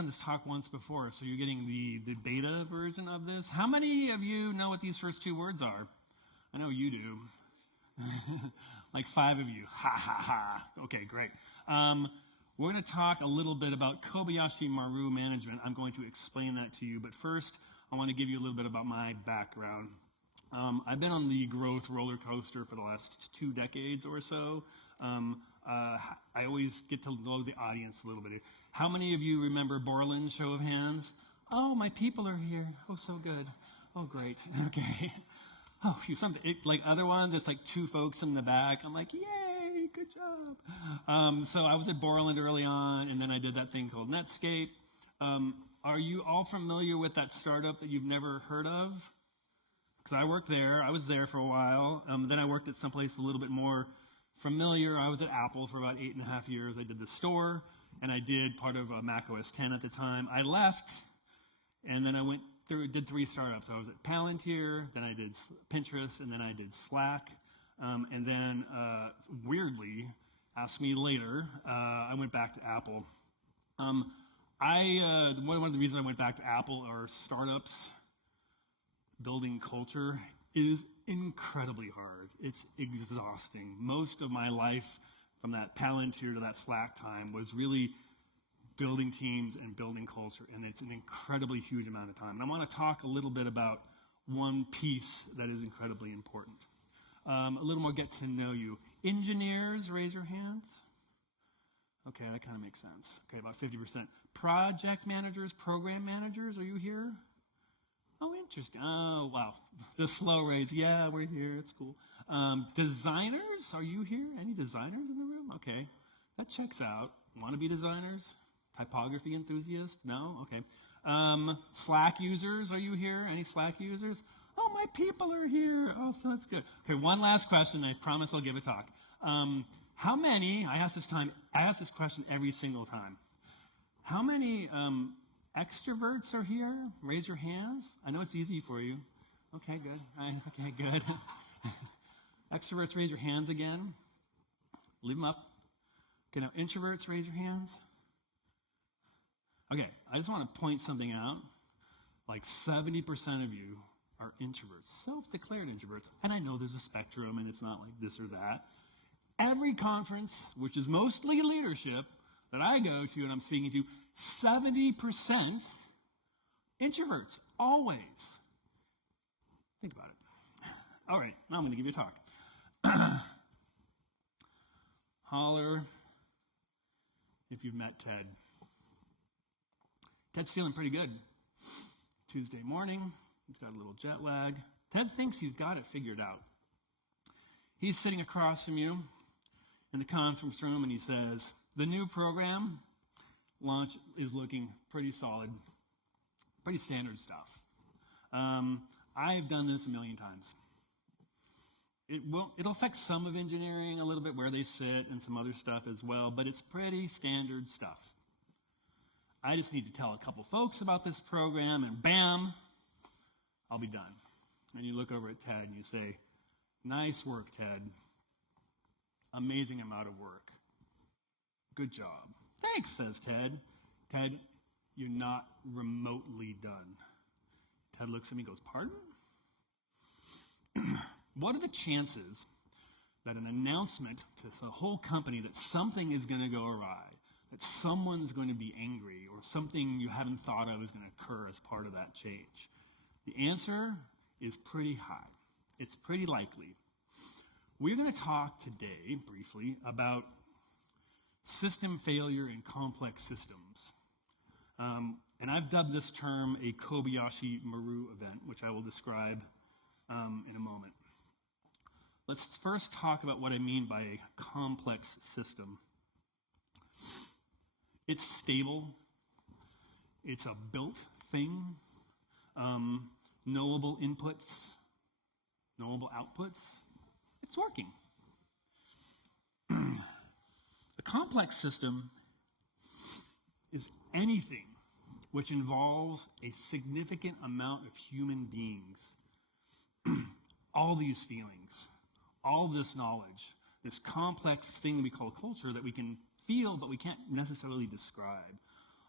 done this talk once before, so you're getting the beta version of this. How many of you know what these first two words are? I know you do. Like 5 of you. Ha, ha, ha. Okay, great. We're going to talk a little bit about Kobayashi Maru management. I'm going to explain that to you, but first, I want to give you a little bit about my background. I've been on the growth roller coaster for the last 2 decades or so. I always get to know the audience a little bit. How many of you remember Borland? Show of hands. Oh, my people are here. Oh, so good. Oh, great. Okay. Oh, phew, like other ones, it's like 2 folks in the back. I'm like, yay, good job. So I was at Borland early on, and then I did that thing called Netscape. Are you all familiar with that startup that you've never heard of? Because I worked there. I was there for a while. Then I worked at someplace a little bit more familiar. I was at Apple for about 8.5 years. I did the store, and I did part of Mac OS 10 at the time. I left, and then I did 3 startups. I was at Palantir, then I did Pinterest, and then I did Slack. And then, weirdly, ask me later, I went back to Apple. One of the reasons I went back to Apple are startups. Building culture is incredibly hard. It's exhausting. Most of my life from that Palantir to that Slack time was really building teams and building culture, and it's an incredibly huge amount of time. And I want to talk a little bit about one piece that is incredibly important. A little more get to know you. Engineers, raise your hands. Okay, that kind of makes sense. Okay, about 50%. Project managers, program managers, are you here? Oh, interesting. Oh, wow. The slow raise. Yeah, we're here. It's cool. Designers, are you here? Any designers in the room? Okay, that checks out. Want to be designers? Typography enthusiasts? No? Okay. Slack users, are you here? Any Slack users? Oh, my people are here. Oh, so that's good. Okay, one last question. I promise I'll give a talk. How many, I ask this question every single time. How many extroverts are here? Raise your hands. I know it's easy for you. Okay, good. Okay, good. Extroverts, raise your hands again. Leave them up. Okay, now introverts, raise your hands. Okay, I just want to point something out. Like 70% of you are introverts, self-declared introverts. And I know there's a spectrum and it's not like this or that. Every conference, which is mostly leadership, that I go to and I'm speaking to, 70% introverts, always. Think about it. All right, now I'm going to give you a talk. Holler if you've met Ted. Ted's feeling pretty good. Tuesday morning, he's got a little jet lag. Ted thinks he's got it figured out. He's sitting across from you in the conference room and he says, the new program launch is looking pretty solid, pretty standard stuff. I've done this a million times. It'll affect some of engineering a little bit, where they sit and some other stuff as well, but it's pretty standard stuff. I just need to tell a couple folks about this program, and bam, I'll be done. And you look over at Ted and you say, nice work, Ted. Amazing amount of work. Good job. Thanks, says Ted. Ted, you're not remotely done. Ted looks at me and goes, pardon? What are the chances that an announcement to the whole company that something is going to go awry, that someone's going to be angry, or something you hadn't thought of is going to occur as part of that change? The answer is pretty high. It's pretty likely. We're going to talk today, briefly, about system failure in complex systems. And I've dubbed this term a Kobayashi Maru event, which I will describe in a moment. Let's first talk about what I mean by a complex system. It's stable. It's a built thing. Knowable inputs, knowable outputs. It's working. A complex system is anything which involves a significant amount of human beings. All these feelings, all this knowledge, this complex thing we call culture that we can feel but we can't necessarily describe.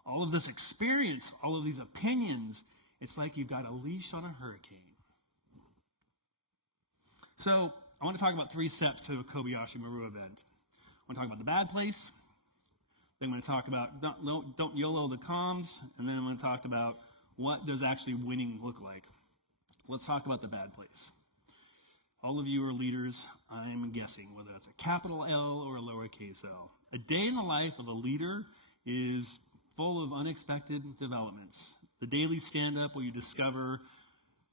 all of this experience, all of these opinions. It's like you've got a leash on a hurricane. So I want to talk about 3 steps to a Kobayashi Maru event. I want to talk about the bad place. Then I'm going to talk about don't YOLO the comms. And then I'm going to talk about what does actually winning look like. So let's talk about the bad place. All of you are leaders, I'm guessing, whether that's a capital L or a lowercase l. A day in the life of a leader is full of unexpected developments. The daily stand-up where you discover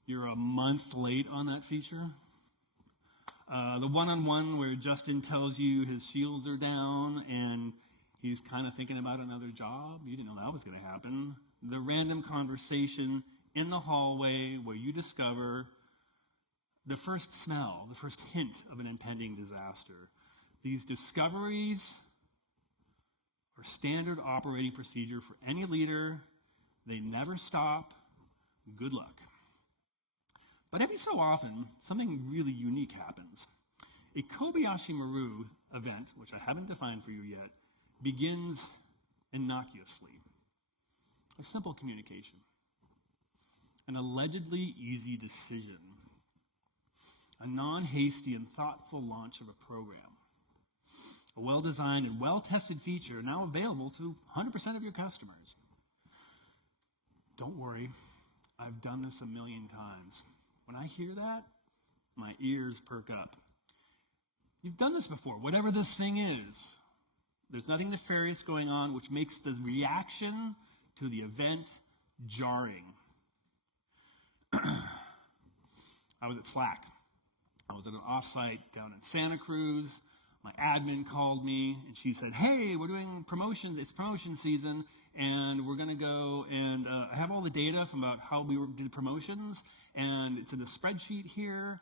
you're a month late on that feature. The one-on-one where Justin tells you his shields are down and he's kind of thinking about another job. You didn't know that was going to happen. The random conversation in the hallway where you discover the first smell, the first hint of an impending disaster. These discoveries are standard operating procedure for any leader. They never stop. Good luck. But every so often, something really unique happens. A Kobayashi Maru event, which I haven't defined for you yet, begins innocuously. A simple communication. An allegedly easy decision. A non-hasty and thoughtful launch of a program. A well-designed and well-tested feature now available to 100% of your customers. Don't worry, I've done this a million times. When I hear that, my ears perk up. You've done this before, whatever this thing is. There's nothing nefarious going on, which makes the reaction to the event jarring. I was at Slack. I was at an offsite down in Santa Cruz. My admin called me, and she said, hey, we're doing promotions. It's promotion season, and we're going to go and I have all the data from about how we did promotions, and it's in a spreadsheet here,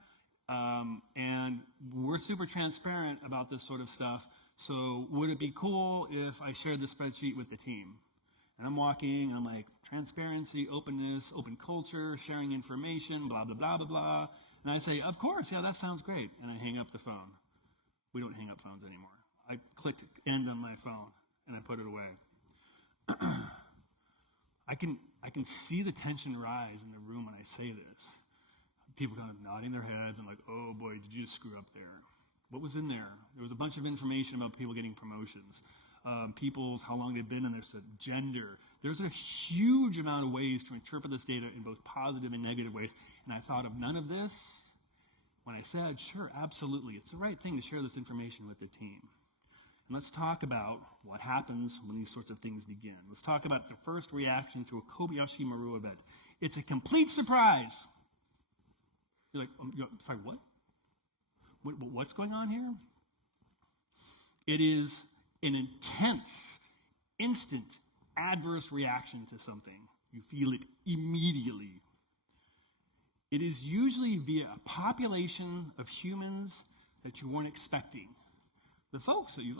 and we're super transparent about this sort of stuff. So would it be cool if I shared the spreadsheet with the team? And I'm walking, and I'm like, transparency, openness, open culture, sharing information, blah, blah, blah, blah, blah. And I say, of course, yeah, that sounds great. And I hang up the phone. We don't hang up phones anymore. I clicked end on my phone, and I put it away. I can see the tension rise in the room when I say this. People kind of nodding their heads. I'm like, oh boy, did you just screw up there? What was in there? There was a bunch of information about people getting promotions. How long they've been in their gender. There's a huge amount of ways to interpret this data in both positive and negative ways. And I thought of none of this when I said, sure, absolutely. It's the right thing to share this information with the team. And let's talk about what happens when these sorts of things begin. Let's talk about the first reaction to a Kobayashi Maru event. It's a complete surprise. You're like, sorry, what? What's going on here? It is an intense, instant, adverse reaction to something. You feel it immediately. It is usually via a population of humans that you weren't expecting. The folks that you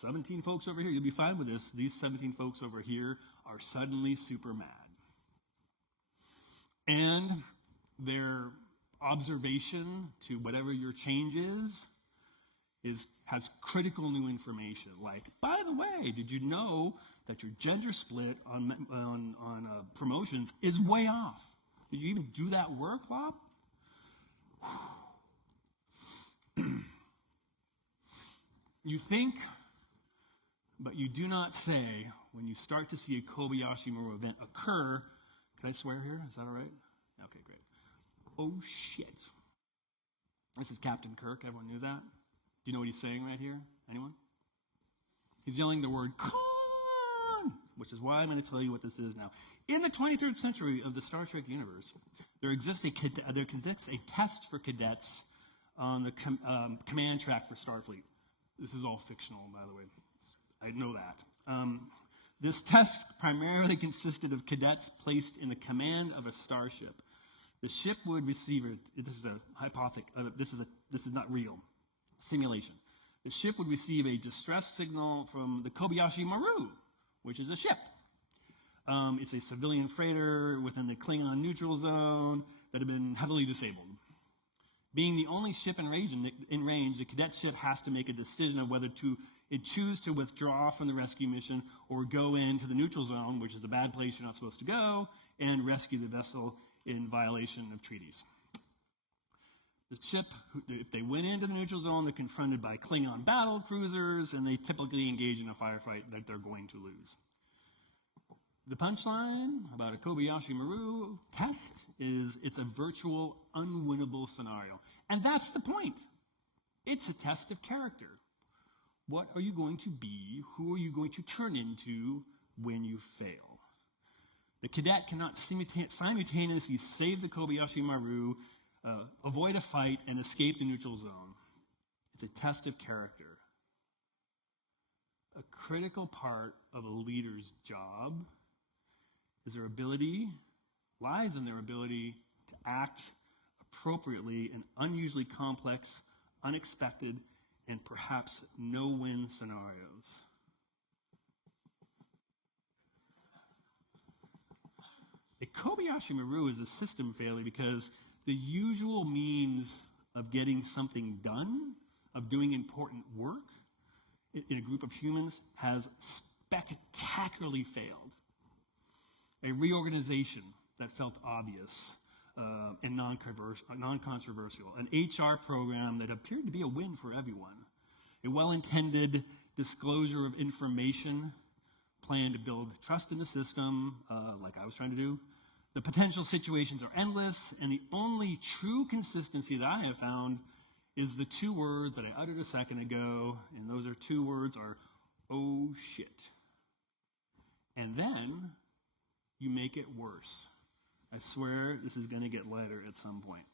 17 folks over here, you'll be fine with this. These 17 folks over here are suddenly super mad. And their observation to whatever your change has critical new information. Like, by the way, did you know that your gender split on promotions is way off? Did you even do that work, Lopp? You think, but you do not say when you start to see a Kobayashi Maru event occur. Can I swear here? Is that all right? Okay, great. Oh, shit. This is Captain Kirk. Everyone knew that? Do you know what he's saying right here? Anyone? He's yelling the word "con," which is why I'm going to tell you what this is now. In the 23rd century of the Star Trek universe, there exists a test for cadets on the command track for Starfleet. This is all fictional, by the way. I know that. This test primarily consisted of cadets placed in the command of a starship. The ship would receive this is a hypothetical. This is not real. Simulation. The ship would receive a distress signal from the Kobayashi Maru, which is a ship. It's a civilian freighter within the Klingon neutral zone that had been heavily disabled. Being the only ship in range, the cadet ship has to make a decision of whether it choose to withdraw from the rescue mission or go into the neutral zone, which is a bad place you're not supposed to go, and rescue the vessel in violation of treaties. The ship, if they went into the neutral zone, they're confronted by Klingon battle cruisers, and they typically engage in a firefight that they're going to lose. The punchline about a Kobayashi Maru test is it's a virtual, unwinnable scenario. And that's the point. It's a test of character. What are you going to be? Who are you going to turn into when you fail? The cadet cannot simultaneously save the Kobayashi Maru, avoid a fight, and escape the neutral zone. It's a test of character. A critical part of a leader's job lies in their ability to act appropriately in unusually complex, unexpected, and perhaps no-win scenarios. A Kobayashi Maru is a system failure because the usual means of getting something done, of doing important work in a group of humans, has spectacularly failed. A reorganization that felt obvious and non-controversial. An HR program that appeared to be a win for everyone. A well-intended disclosure of information plan to build trust in the system, like I was trying to do. The potential situations are endless, and the only true consistency that I have found is the two words that I uttered a second ago, and those are two words are, oh shit. And then you make it worse. I swear this is going to get lighter at some point.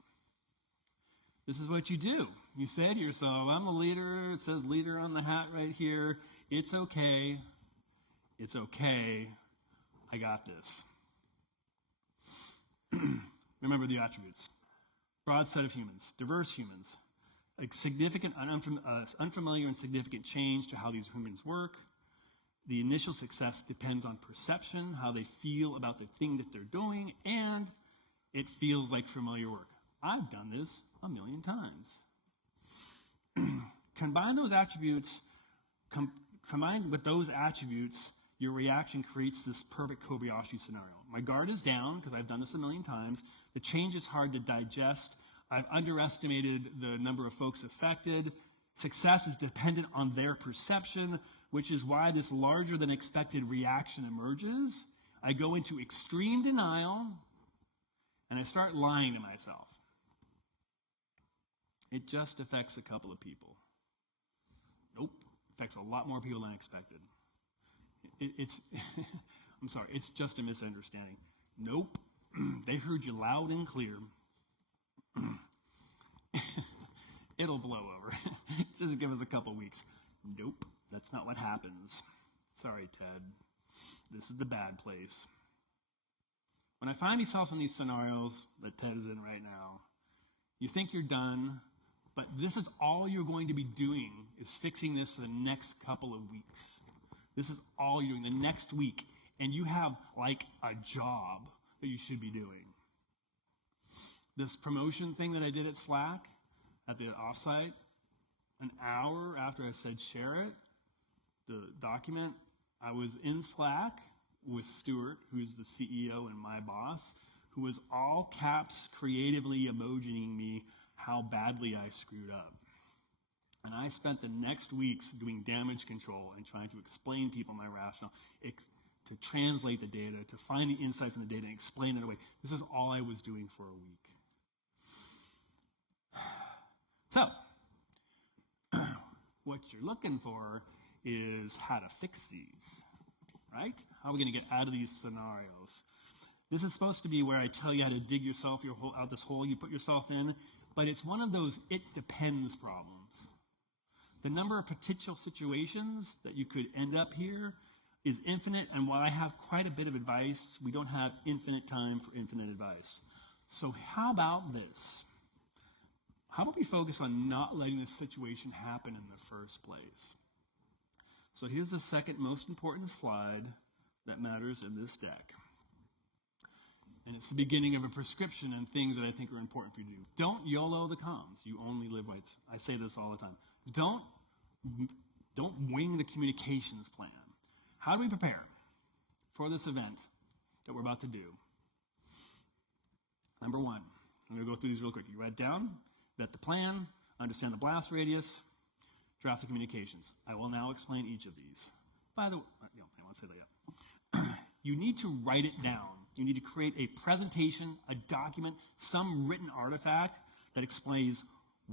This is what you do. You say to yourself, I'm a leader. It says leader on the hat right here. It's okay. It's okay. I got this. Remember the attributes. Broad set of humans, diverse humans, a significant, unfamiliar and significant change to how these humans work. The initial success depends on perception, how they feel about the thing that they're doing, and it feels like familiar work. I've done this a million times. Combined with those attributes, your reaction creates this perfect Kobayashi scenario. My guard is down because I've done this a million times. The change is hard to digest. I've underestimated the number of folks affected. Success is dependent on their perception, which is why this larger than expected reaction emerges. I go into extreme denial, and I start lying to myself. It just affects a couple of people. Nope, it affects a lot more people than expected. I'm sorry, it's just a misunderstanding. Nope, they heard you loud and clear. It'll blow over. Just give us a couple weeks. Nope, that's not what happens. Sorry, Ted. This is the bad place. When I find myself in these scenarios that Ted is in right now, you think you're done, but this is all you're going to be doing is fixing this for the next couple of weeks. This is all you're doing the next week, and you have like a job that you should be doing. This promotion thing that I did at Slack, at the offsite, an hour after I said share it, the document, I was in Slack with Stuart, who's the CEO and my boss, who was all caps creatively emojiing me how badly I screwed up. And I spent the next weeks doing damage control and trying to explain people my rationale, to translate the data, to find the insight from the data and explain it away. This is all I was doing for a week. So, what you're looking for is how to fix these, right? How are we going to get out of these scenarios? This is supposed to be where I tell you how to dig yourself out this hole you put yourself in, but it's one of those it depends problems. The number of potential situations that you could end up here is infinite, and while I have quite a bit of advice, we don't have infinite time for infinite advice. So how about this? How about we focus on not letting this situation happen in the first place? So here's the second most important slide that matters in this deck. And it's the beginning of a prescription on things that I think are important for you to do. Don't YOLO the comms. You only live once. I say this all the time. Don't wing the communications plan. How do we prepare for this event that we're about to do? Number one, I'm going to go through these real quick. You write down, vet the plan, understand the blast radius, draft the communications. I will now explain each of these. By the way, I want to say that. You need to write it down. You need to create a presentation, a document, some written artifact that explains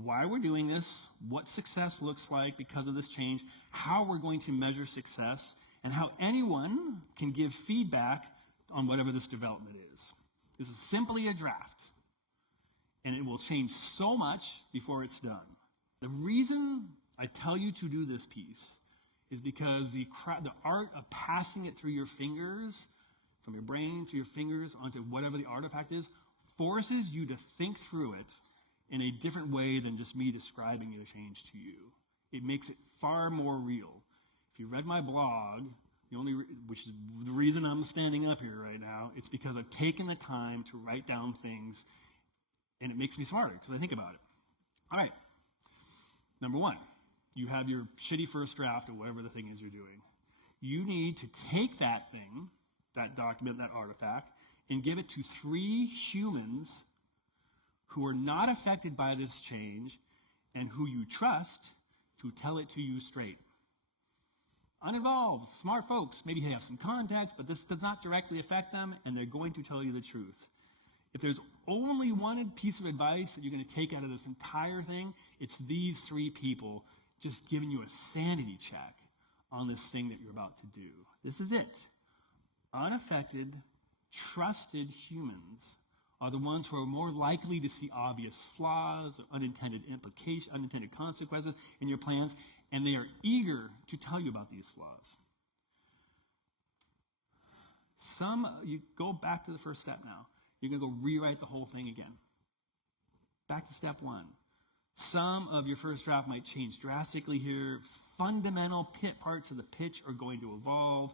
why we're doing this, what success looks like because of this change, how we're going to measure success, and how anyone can give feedback on whatever this development is. This is simply a draft, and it will change so much before it's done. The reason I tell you to do this piece is because the art of passing it through your fingers, from your brain through your fingers onto whatever the artifact is, forces you to think through it in a different way than just me describing the change to you. It makes it far more real. If you read my blog, which is the reason I'm standing up here right now, it's because I've taken the time to write down things, and it makes me smarter because I think about it. All right. Number one, you have your shitty first draft of whatever the thing is you're doing. You need to take that thing, that document, that artifact, and give it to 3 humans who are not affected by this change and who you trust to tell it to you straight. Uninvolved, smart folks, maybe they have some contacts, but this does not directly affect them, and they're going to tell you the truth. If there's only one piece of advice that you're going to take out of this entire thing, it's these 3 people just giving you a sanity check on this thing that you're about to do. This is it. Unaffected, trusted humans are the ones who are more likely to see obvious flaws or unintended implications, unintended consequences in your plans, and they are eager to tell you about these flaws. You go back to the first step now. You're going to go rewrite the whole thing again. Back to step 1. Some of your first draft might change drastically here. Fundamental parts of the pitch are going to evolve.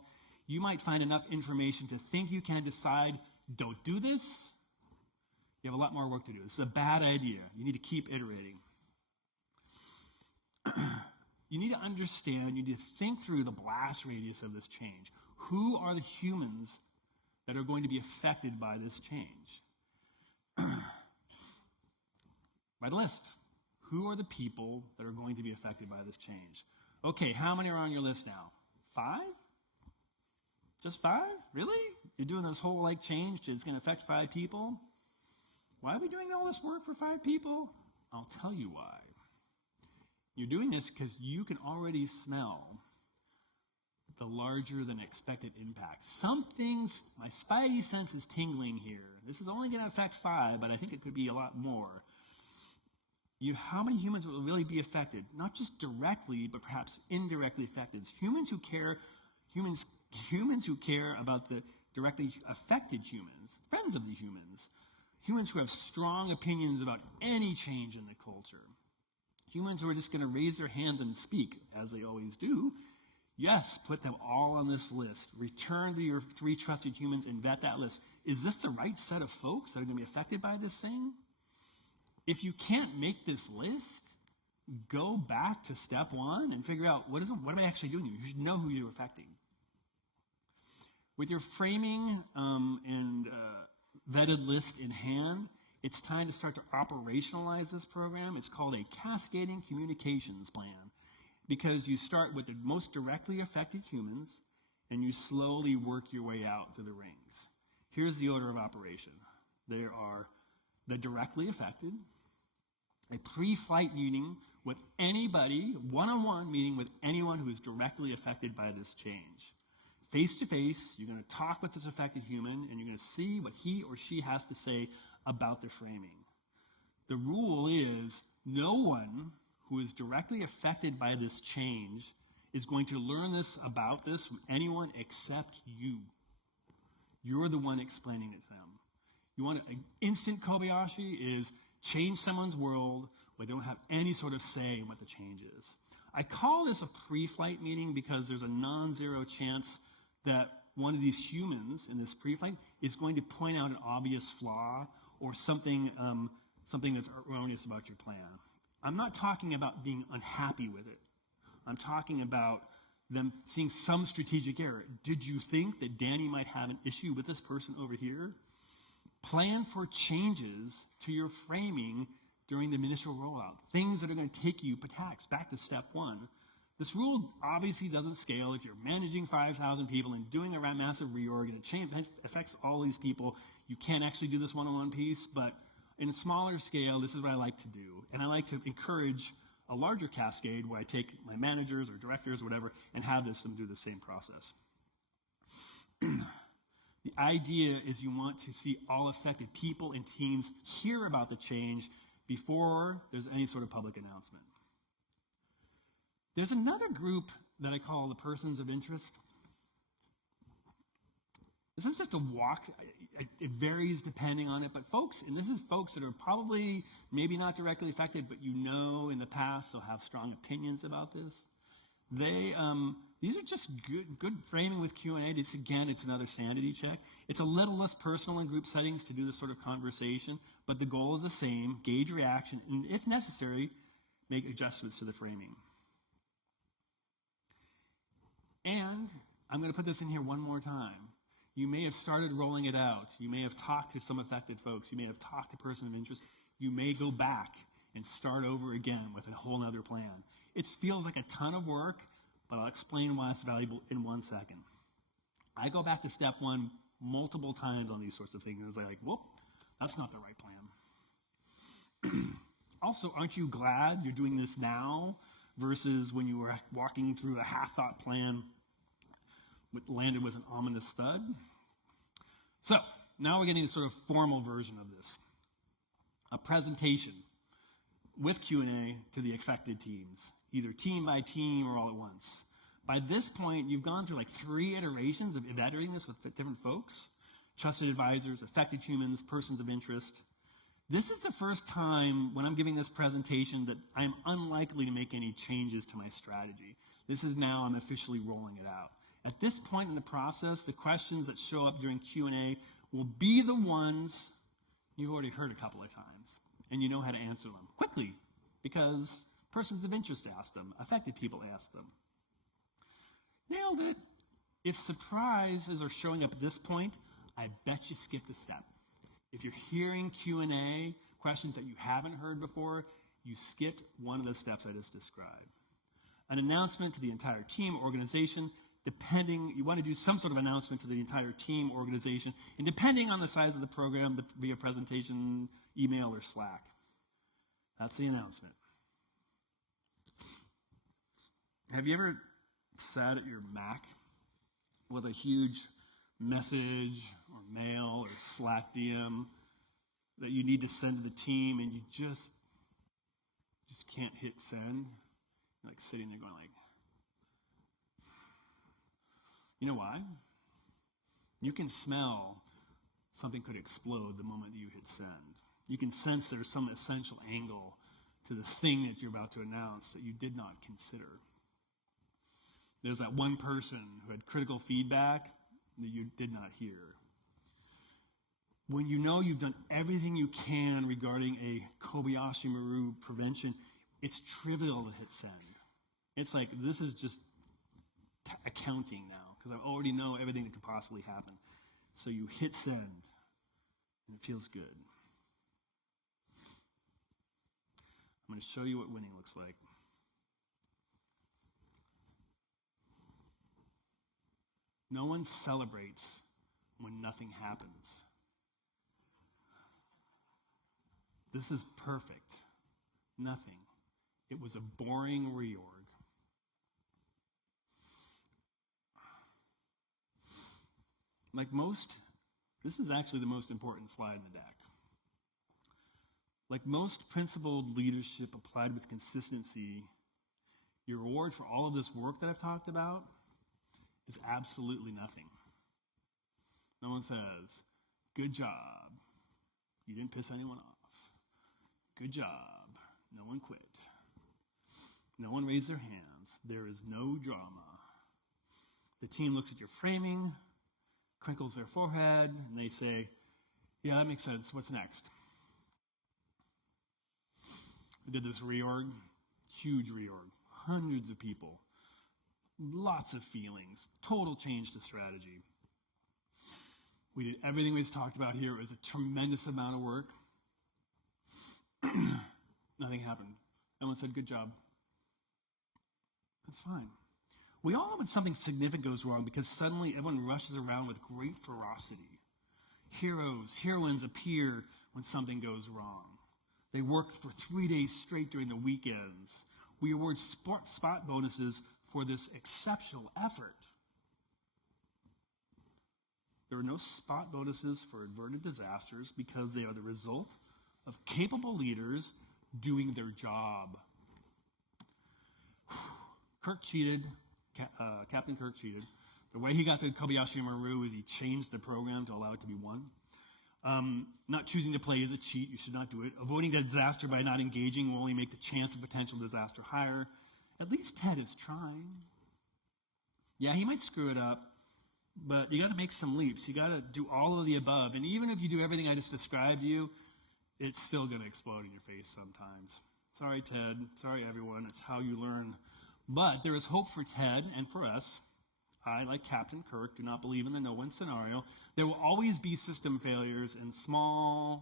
You might find enough information to think you can decide, don't do this. You have a lot more work to do. This is a bad idea. You need to keep iterating. You need to understand, you need to think through the blast radius of this change. Who are the humans that are going to be affected by this change? Write a list. Who are the people that are going to be affected by this change? Okay, how many are on your list now? 5? Just 5? Really? You're doing this whole change it's going to affect 5 people? Why are we doing all this work for 5 people? I'll tell you why. You're doing this because you can already smell the larger than expected impact. Some things, my spidey sense is tingling here. This is only going to affect 5, but I think it could be a lot more. How many humans will really be affected? Not just directly, but perhaps indirectly affected. Humans who care about the directly affected humans, friends of the humans who have strong opinions about any change in the culture, humans who are just going to raise their hands and speak, as they always do. Yes, put them all on this list. Return to your 3 trusted humans and vet that list. Is this the right set of folks that are going to be affected by this thing? If you can't make this list, go back to step 1 and figure out what am I actually doing here? You should know who you're affecting. With your framing and vetted list in hand, it's time to start to operationalize this program. It's called a cascading communications plan because you start with the most directly affected humans and you slowly work your way out through the rings. Here's the order of operation. There are the directly affected, a pre-flight meeting with anybody, one-on-one meeting with anyone who is directly affected by this change. Face-to-face, you're going to talk with this affected human, and you're going to see what he or she has to say about the framing. The rule is no one who is directly affected by this change is going to learn about this from anyone except you. You're the one explaining it to them. You want an instant Kobayashi is change someone's world where they don't have any sort of say in what the change is. I call this a pre-flight meeting because there's a non-zero chance that one of these humans in this pre-flight is going to point out an obvious flaw or something that's erroneous about your plan. I'm not talking about being unhappy with it. I'm talking about them seeing some strategic error. Did you think that Danny might have an issue with this person over here? Plan for changes to your framing during the initial rollout. Things that are going to take you back to step one. This rule obviously doesn't scale if you're managing 5,000 people and doing a massive reorg and it affects all these people. You can't actually do this one-on-one piece, but in a smaller scale, this is what I like to do. And I like to encourage a larger cascade where I take my managers or directors or whatever and have them do the same process. The idea is you want to see all affected people and teams hear about the change before there's any sort of public announcement. There's another group that I call the persons of interest. This is just a walk. It varies depending on it, but this is folks that are probably maybe not directly affected, but in the past they'll have strong opinions about this. These are just good framing with Q&A. It's another sanity check. It's a little less personal in group settings to do this sort of conversation, but the goal is the same: gauge reaction, and if necessary, make adjustments to the framing. And I'm going to put this in here one more time. You may have started rolling it out. You may have talked to some affected folks. You may have talked to person of interest. You may go back and start over again with a whole other plan. It feels like a ton of work, but I'll explain why it's valuable in 1 second. I go back to step one multiple times on these sorts of things, and it's like, whoop, that's not the right plan. Also, aren't you glad you're doing this now versus when you were walking through a half-thought plan landed with an ominous thud? So, now we're getting a sort of formal version of this. A presentation with Q&A to the affected teams, either team by team or all at once. By this point, you've gone through like 3 iterations of evaluating this with different folks: trusted advisors, affected humans, persons of interest. This is the first time when I'm giving this presentation that I'm unlikely to make any changes to my strategy. This is now I'm officially rolling it out. At this point in the process, the questions that show up during Q&A will be the ones you've already heard a couple of times, and you know how to answer them quickly because persons of interest ask them, affected people ask them. Nailed it. If surprises are showing up at this point, I bet you skipped a step. If you're hearing Q&A, questions that you haven't heard before, you skipped one of the steps I just described. An announcement to the entire team, organization, you want to do some sort of announcement to the entire team, organization, and depending on the size of the program, via presentation, email, or Slack. That's the announcement. Have you ever sat at your Mac with a huge message or mail or Slack DM that you need to send to the team and you just can't hit send? You're like sitting there going like, you know why? You can smell something could explode the moment you hit send. You can sense there's some essential angle to the thing that you're about to announce that you did not consider. There's that one person who had critical feedback that you did not hear. When you know you've done everything you can regarding a Kobayashi Maru prevention, it's trivial to hit send. It's like, this is just accounting now, because I already know everything that could possibly happen. So you hit send, and it feels good. I'm going to show you what winning looks like. No one celebrates when nothing happens. This is perfect. Nothing. It was a boring reorg. This is actually the most important slide in the deck. Like most principled leadership applied with consistency, your reward for all of this work that I've talked about is absolutely nothing. No one says, good job, you didn't piss anyone off. Good job, no one quit. No one raised their hands. There is no drama. The team looks at your framing, crinkles their forehead, and they say, yeah, that makes sense. What's next? We did this reorg, huge reorg, hundreds of people, lots of feelings, total change to strategy. We did everything we've talked about here. It was a tremendous amount of work. Nothing happened. Everyone said, good job. That's fine. We all know when something significant goes wrong because suddenly everyone rushes around with great ferocity. Heroes, heroines appear when something goes wrong. They work for 3 days straight during the weekends. We award spot bonuses for this exceptional effort. There are no spot bonuses for averted disasters because they are the result of capable leaders doing their job. Kirk cheated. Captain Kirk cheated. The way he got the Kobayashi and Maru is he changed the program to allow it to be won. Not choosing to play is a cheat. You should not do it. Avoiding the disaster by not engaging will only make the chance of potential disaster higher. At least Ted is trying. Yeah, he might screw it up, but you got to make some leaps. You got to do all of the above. And even if you do everything I just described to you, it's still going to explode in your face sometimes. Sorry, Ted. Sorry, everyone. It's how you learn. But there is hope for Ted and for us. I, like Captain Kirk, do not believe in the no-win scenario. There will always be system failures in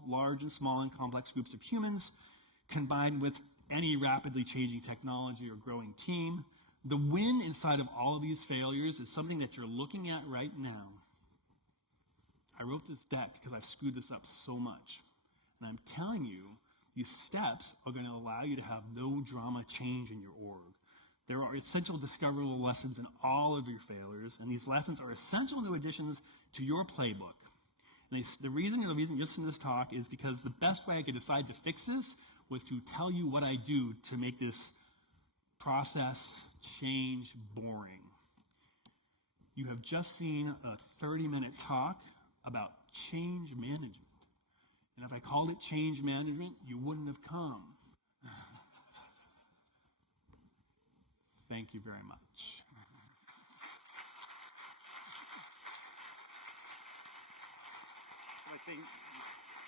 large and small and complex groups of humans, combined with any rapidly changing technology or growing team. The win inside of all of these failures is something that you're looking at right now. I wrote this deck because I've screwed this up so much. And I'm telling you, these steps are going to allow you to have no drama change in your org. There are essential discoverable lessons in all of your failures, and these lessons are essential new additions to your playbook. And the reason you're listening to this talk is because the best way I could decide to fix this was to tell you what I do to make this process change boring. You have just seen a 30-minute talk about change management. And if I called it change management, you wouldn't have come. Thank you very much. I think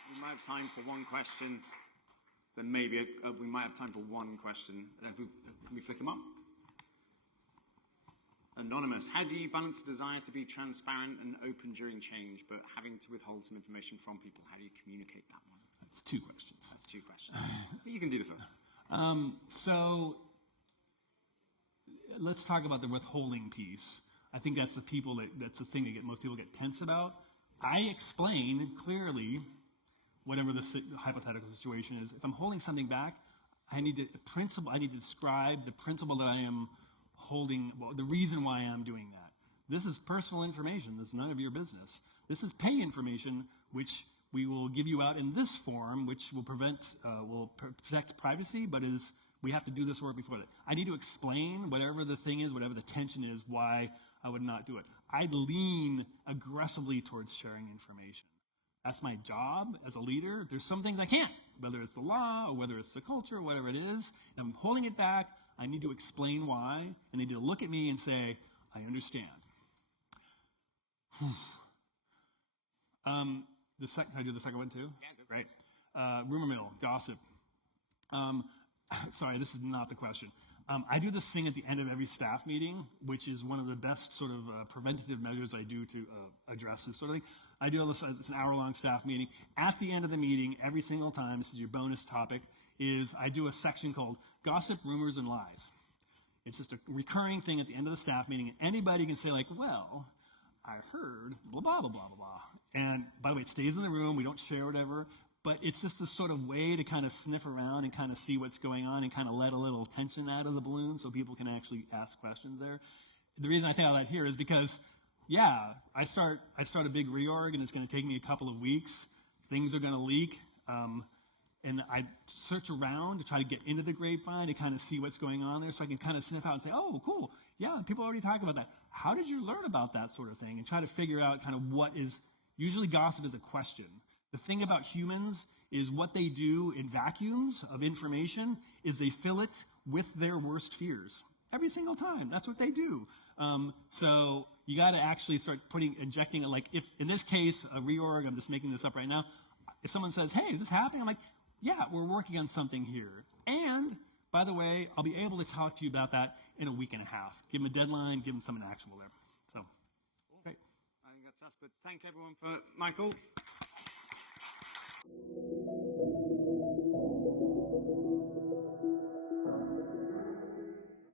we might have time for one question. Then maybe we might have time for one question. Can we flick them up? Anonymous. How do you balance the desire to be transparent and open during change, but having to withhold some information from people? How do you communicate that one? That's two questions. That's two questions. You can do the first. So let's talk about the withholding piece. I think that's the thing that most people get tense about. I explain clearly whatever the hypothetical situation is. If I'm holding something back, I need to describe the principle that I am holding, the reason why I'm doing that. This is personal information. This is none of your business. This is pay information, which we will give you out in this form, which will protect privacy, but we have to do this work before that. I need to explain whatever the thing is, whatever the tension is, why I would not do it. I lean aggressively towards sharing information. That's my job as a leader. There's some things I can't, whether it's the law or whether it's the culture, whatever it is. If I'm holding it back, I need to explain why, and they need to look at me and say, I understand. Can I do the second one too? Yeah, great. Rumor mill, gossip. Sorry, this is not the question. I do this thing at the end of every staff meeting, which is one of the best sort of preventative measures I do to address this sort of thing. I do all this, it's an hour-long staff meeting. At the end of the meeting, every single time, this is your bonus topic, is I do a section called Gossip, Rumors, and Lies. It's just a recurring thing at the end of the staff meeting, and anybody can say like, well, I heard blah, blah, blah, blah, blah. And by the way, it stays in the room. We don't share whatever. But it's just a sort of way to kind of sniff around and kind of see what's going on and kind of let a little tension out of the balloon so people can actually ask questions there. The reason I say all that here is because, yeah, I start a big reorg, and it's going to take me a couple of weeks. Things are going to leak. And I search around to try to get into the grapevine to kind of see what's going on there so I can kind of sniff out and say, oh, cool. Yeah, people already talk about that. How did you learn about that sort of thing? And try to figure out kind of what is, usually gossip is a question. The thing about humans is what they do in vacuums of information is they fill it with their worst fears. every single time. That's what they do. So you got to actually start injecting it. Like if, in this case, a reorg, I'm just making this up right now. If someone says, hey, is this happening? I'm like, yeah, we're working on something here. And, by the way, I'll be able to talk to you about that in a week and a half. Give them a deadline, give them something actionable there. So, great. I think that's us, but thank everyone for Michael.